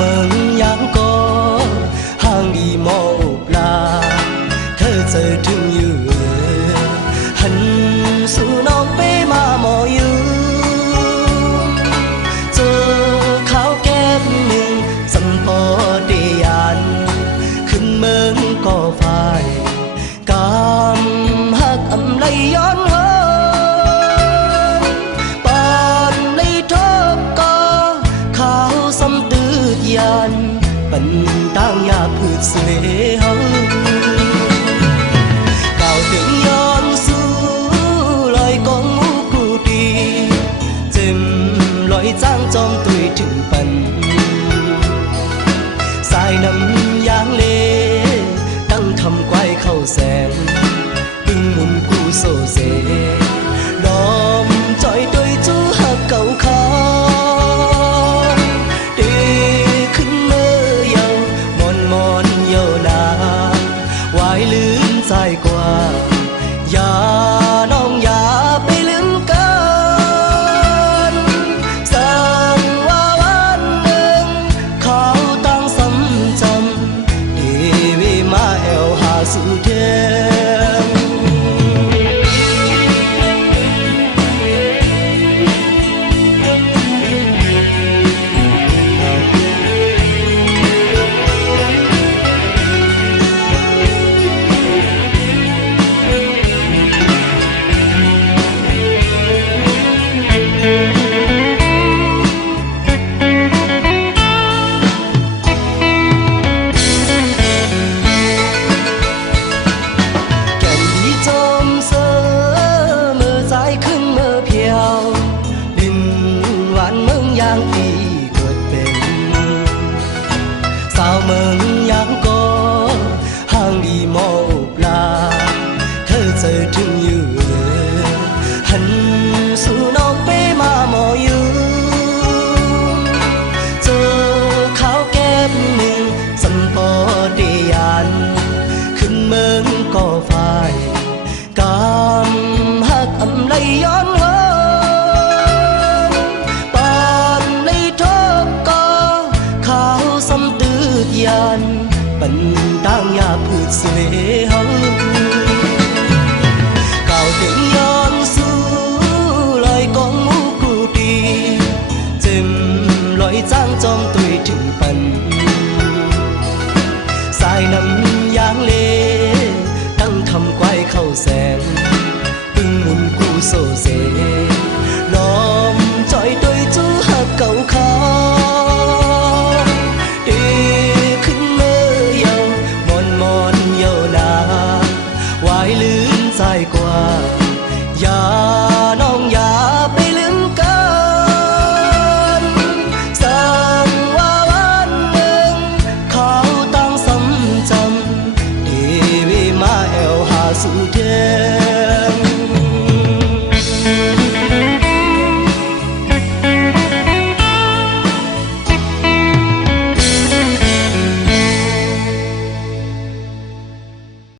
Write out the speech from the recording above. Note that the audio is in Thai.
mừng nhang có hàng đi mò là thơ giờ thương như hân su nó bé mà mò yêu giờ khao kép mình dần bỏ đi ăn khinh mừng có phải cảm hắc ấm lấyย้อนยันปันต่างยาพืชเสหะก่าวถึงย้อนสู่ลอยกองมูกูดีเจ็มลอยจ้างจอมตุยถึงปันสายน้ำยางเลตั้งคำไกวเข้าแสงตึงมุนกูโซเซดอมจอยโดยจู้หักเก่าขาลืมใจกว่าอย่าน้องอย่าไปลืมกันสั่งว่าวันหนึ่งเขาตั้งซ้ำจำดีวิมาแอวหาสู่เทมปีเกิดเป็นสาวเมืองยังก็ห่างดีมอปลาเธอเจอถึงยืนหันสู่นอกเป้มาหมอยืนเจอขาวแก้มหนึ่งสันปอดียันขึ้นเมืองก็ฝ่ายกำหักอำไลย้อนยันปันต่างยาพืชเสหะก่าวถึงย้อนสู่ลอยกองมูกูดีเจ็มลอยจ้างจอมตุยถึงปันสายน้ำยางเลตั้งคำไกวเข้าแสงตึงมุนกูโซเซ